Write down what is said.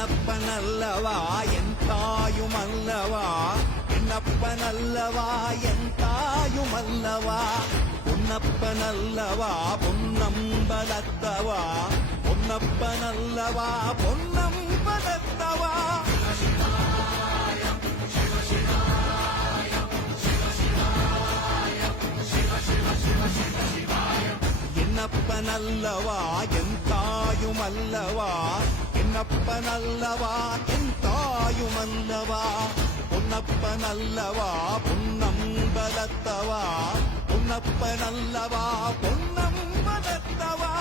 என்னப்பனல்லவா என் தாயுமல்லவா, என்னப்பனல்லவா என் தாயுமல்லவா, பொன்னப்பனல்லவா பொன்னம்பலத்தவா, பொன்னப்பனல்லவா பொன்னம்பலத்தவா. என்னப்பனல்லவா என் தாயுமல்லவா, என்னப்பனல்லவா என் தாயுமல்லவா, பொன்னப்பனல்லவா பொன்னம்பலத்தவா, பொன்னப்பனல்லவா பொன்னம்பலத்தவா.